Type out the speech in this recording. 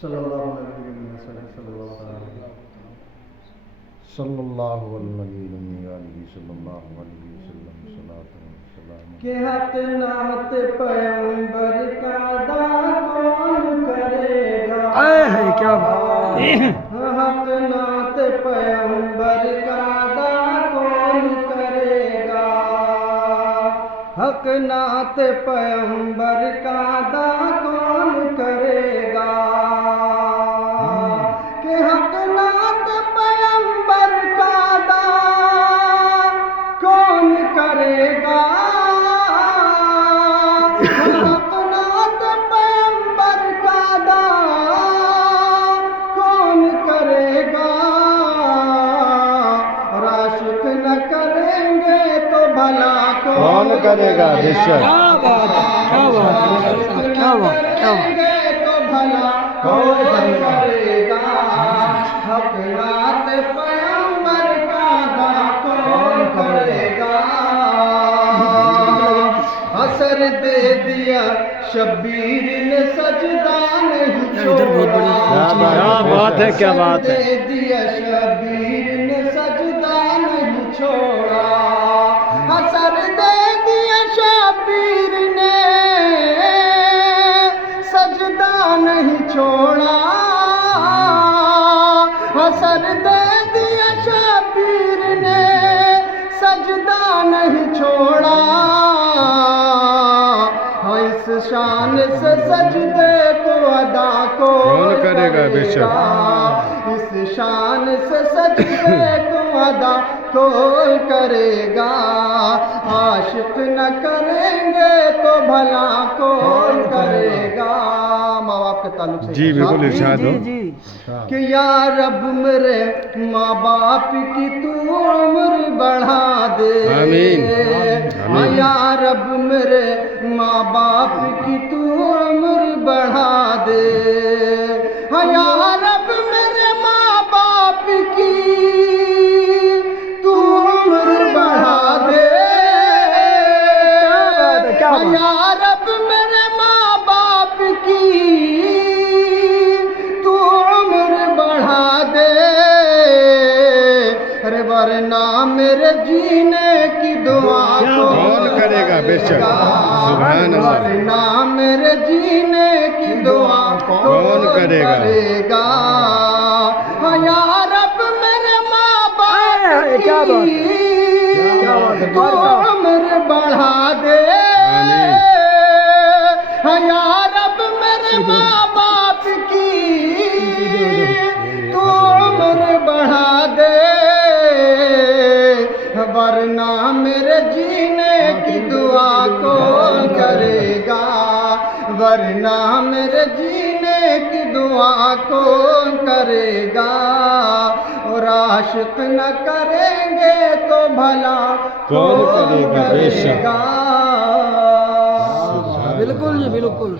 صلی اللہ علیہ وسلم صلی اللہ علیہ وسلم کہ حق نعت پیغمبر کا ادا کون کرے گا؟ کیا بات ہے! حق نعت پیغمبر کا ادا کون کرے گا؟ حق نعت پیغمبر کا ادا کون کرے گا؟ کہ حق نعت پیغمبر کا ادا کون کرے گا؟ حق نعت پیغمبر کا ادا کون کرے گا؟ اور عاشق نہ کریں گے تو بھلا کون کرے گا؟ بے شک کیا بات ہے! کیا بات ہے! کیا بات ہے! کیا بات ہے! تو بھلا کون کرے گا؟ حق نعت پیغمبر کا ادا کون کرے گا؟ اثر دے دیا شبیر نے سجدہ نہیں چھوڑا، کیا بات ہے! کیا بات ہے! دے دیا شبیر نے سجدہ نہیں چھوڑا، اثر دے دیا شبیر نے سجدہ نہیں چھوڑا، اثر دے دیا شبیر نے سجدہ نہیں چھوڑا۔ اس شان سے سجدے کو ادا کون کرے گا؟ بے شک اس شان سے سجدے کو ادا کون کرے گا؟ عاشق نہ کریں گے تو بھلا کون کرے گا؟ ماں باپ کے تعلق سے جی بالکل ارشاد ہو۔ جی کہ یا رب میرے ماں باپ کی تو عمر بڑھا دے، آمین ہاں یا رب میرے ماں باپ کی تو عمر بڑھا دے، ہاں یا رب میرے ماں باپ کی تو عمر بڑھا دے، ہاں یا رب میرے ماں باپ کی تو عمر بڑھا دے، ارے ورنہ میرے جینے کی دعا کون کرے گا؟ بے شک سبحان اللہ۔ ورنہ میرے جینے کی دعا کون کرے گا؟ ہاں یا رب میرے ماں باپ کیا بات کی کیا بات ہے! تو عمر بڑھا دے، ہاں یا رب میرے ماں باپ کی تو عمر بڑھا دے، ورنہ میرے جینے کی دعا کون کرے گا؟ ورنہ میرے جینے کی دعا کون کرے گا؟ اور عاشق نہ کریں گے تو بھلا کون کرے گا؟ بے شک کرے گا؟ بالکل جی بالکل